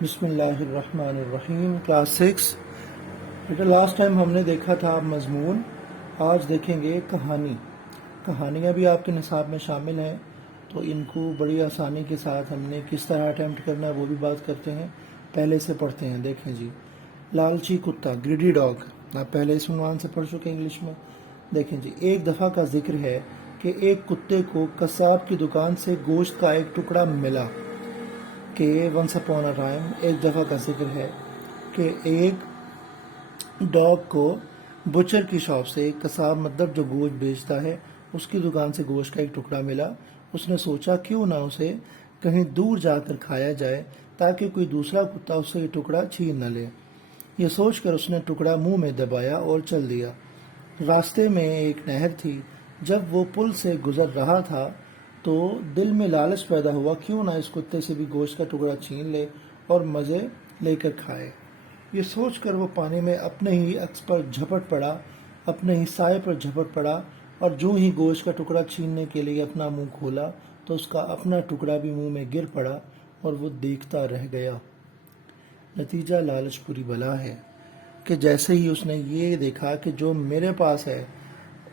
بسم اللہ الرحمن الرحیم، کلاس 6۔ بیٹا لاسٹ ٹائم ہم نے دیکھا تھا مضمون، آج دیکھیں گے کہانی۔ کہانیاں بھی آپ کے نصاب میں شامل ہیں، تو ان کو بڑی آسانی کے ساتھ ہم نے کس طرح اٹیمپٹ کرنا ہے وہ بھی بات کرتے ہیں۔ پہلے سے پڑھتے ہیں، دیکھیں جی۔ لالچی کتا، گریڈی ڈاگ، آپ پہلے اس عنوان سے پڑھ چکے انگلش میں۔ دیکھیں جی، ایک دفعہ کا ذکر ہے کہ ایک کتے کو قصاب کی دکان سے گوشت کا ایک ٹکڑا ملا۔ کہ ونس اپون اے ٹائم، ایک دفعہ کا ذکر ہے کہ ایک ڈاگ کو بچر کی شاپ سے، ایک قصاب مطلب جو گوشت بیچتا ہے، اس کی دکان سے گوشت کا ایک ٹکڑا ملا۔ اس نے سوچا کیوں نہ اسے کہیں دور جا کر کھایا جائے تاکہ کوئی دوسرا کتا اس سے یہ ٹکڑا چھین نہ لے۔ یہ سوچ کر اس نے ٹکڑا منہ میں دبایا اور چل دیا۔ راستے میں ایک نہر تھی۔ جب وہ پل سے گزر رہا تھا تو دل میں لالچ پیدا ہوا، کیوں نہ اس کتے سے بھی گوشت کا ٹکڑا چھین لے اور مزے لے کر کھائے۔ یہ سوچ کر وہ پانی میں اپنے ہی عکس پر جھپٹ پڑا، اپنے ہی سائے پر جھپٹ پڑا، اور جو ہی گوشت کا ٹکڑا چھیننے کے لیے اپنا منہ کھولا تو اس کا اپنا ٹکڑا بھی منہ میں گر پڑا اور وہ دیکھتا رہ گیا۔ نتیجہ لالچ پوری بلا ہے کہ جیسے ہی اس نے یہ دیکھا کہ جو میرے پاس ہے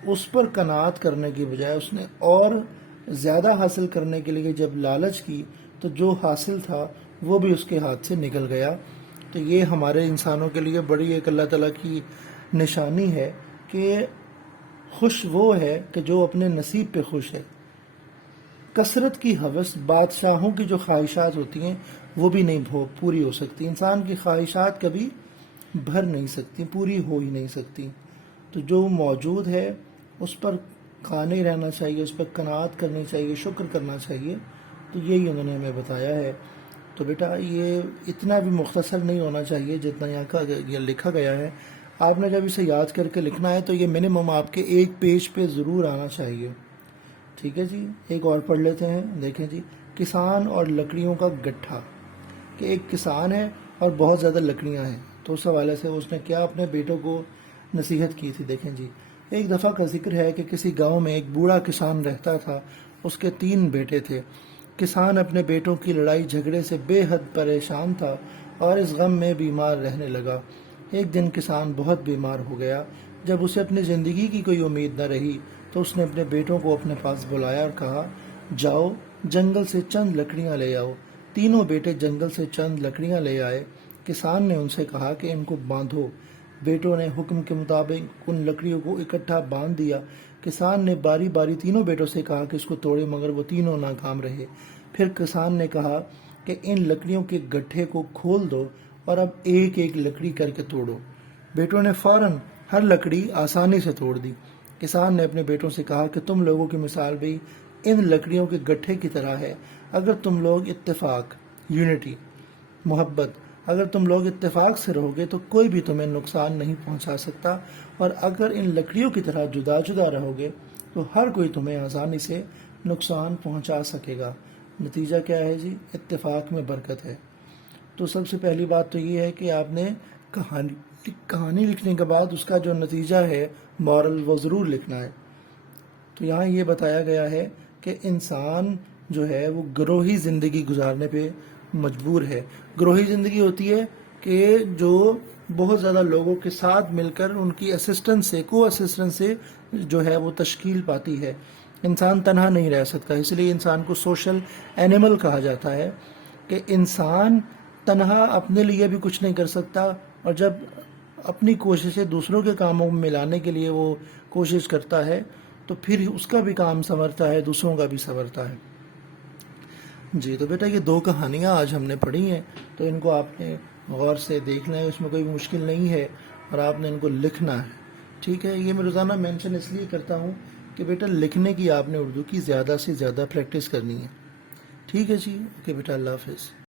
اس پر قناعت کرنے کی بجائے اس نے اور زیادہ حاصل کرنے کے لیے جب لالچ کی تو جو حاصل تھا وہ بھی اس کے ہاتھ سے نکل گیا۔ تو یہ ہمارے انسانوں کے لیے بڑی ایک اللہ تعالیٰ کی نشانی ہے کہ خوش وہ ہے کہ جو اپنے نصیب پہ خوش ہے۔ کثرت کی ہوس، بادشاہوں کی جو خواہشات ہوتی ہیں وہ بھی نہیں پوری ہو سکتی۔ انسان کی خواہشات کبھی بھر نہیں سکتی، پوری ہو ہی نہیں سکتی۔ تو جو موجود ہے اس پر قانع رہنا چاہیے، اس پر قناعت کرنی چاہیے، شکر کرنا چاہیے۔ تو یہی انہوں نے ہمیں بتایا ہے۔ تو بیٹا یہ اتنا بھی مختصر نہیں ہونا چاہیے جتنا یہاں لکھا گیا ہے۔ آپ نے جب اسے یاد کر کے لکھنا ہے تو یہ منیمم آپ کے ایک پیج پہ ضرور آنا چاہیے۔ ٹھیک ہے جی، ایک اور پڑھ لیتے ہیں۔ دیکھیں جی، کسان اور لکڑیوں کا گٹھا۔ کہ ایک کسان ہے اور بہت زیادہ لکڑیاں ہیں، تو اس حوالے سے اس نے کیا اپنے بیٹوں کو نصیحت کی تھی۔ دیکھیں جی، ایک دفعہ کا ذکر ہے کہ کسی گاؤں میں ایک بوڑھا کسان رہتا تھا۔ اس کے 3 بیٹے تھے۔ کسان اپنے بیٹوں کی لڑائی جھگڑے سے بے حد پریشان تھا اور اس غم میں بیمار رہنے لگا۔ ایک دن کسان بہت بیمار ہو گیا۔ جب اسے اپنی زندگی کی کوئی امید نہ رہی تو اس نے اپنے بیٹوں کو اپنے پاس بلایا اور کہا، جاؤ جنگل سے چند لکڑیاں لے آؤ۔ تینوں بیٹے جنگل سے چند لکڑیاں لے آئے۔ کسان نے ان سے کہا کہ ان کو باندھو۔ بیٹوں نے حکم کے مطابق ان لکڑیوں کو اکٹھا باندھ دیا۔ کسان نے باری باری تینوں بیٹوں سے کہا کہ اس کو توڑے، مگر وہ تینوں ناکام رہے۔ پھر کسان نے کہا کہ ان لکڑیوں کے گٹھے کو کھول دو اور اب ایک ایک لکڑی کر کے توڑو۔ بیٹوں نے فوراً ہر لکڑی آسانی سے توڑ دی۔ کسان نے اپنے بیٹوں سے کہا کہ تم لوگوں کی مثال بھی ان لکڑیوں کے گٹھے کی طرح ہے۔ اگر تم لوگ اتفاق، یونٹی، محبت، اگر تم لوگ اتفاق سے رہو گے تو کوئی بھی تمہیں نقصان نہیں پہنچا سکتا، اور اگر ان لکڑیوں کی طرح جدا جدا رہو گے تو ہر کوئی تمہیں آسانی سے نقصان پہنچا سکے گا۔ نتیجہ کیا ہے جی؟ اتفاق میں برکت ہے۔ تو سب سے پہلی بات تو یہ ہے کہ آپ نے کہانی لکھنے کے بعد اس کا جو نتیجہ ہے، مورل، وہ ضرور لکھنا ہے۔ تو یہاں یہ بتایا گیا ہے کہ انسان جو ہے وہ گروہی زندگی گزارنے پہ مجبور ہے۔ گروہی زندگی ہوتی ہے کہ جو بہت زیادہ لوگوں کے ساتھ مل کر ان کی اسسٹنس سے، کو اسسٹنس سے جو ہے وہ تشکیل پاتی ہے۔ انسان تنہا نہیں رہ سکتا، اس لیے انسان کو سوشل اینیمل کہا جاتا ہے کہ انسان تنہا اپنے لیے بھی کچھ نہیں کر سکتا، اور جب اپنی کوششیں دوسروں کے کاموں میں ملانے کے لیے وہ کوشش کرتا ہے تو پھر اس کا بھی کام سنورتا ہے، دوسروں کا بھی سنورتا ہے۔ جی تو بیٹا یہ 2 کہانیاں آج ہم نے پڑھی ہیں، تو ان کو آپ نے غور سے دیکھنا ہے، اس میں کوئی مشکل نہیں ہے، اور آپ نے ان کو لکھنا ہے۔ ٹھیک ہے، یہ میں روزانہ مینشن اس لیے کرتا ہوں کہ بیٹا لکھنے کی آپ نے اردو کی زیادہ سے زیادہ پریکٹس کرنی ہے۔ ٹھیک ہے جی، اوکے بیٹا، اللہ حافظ۔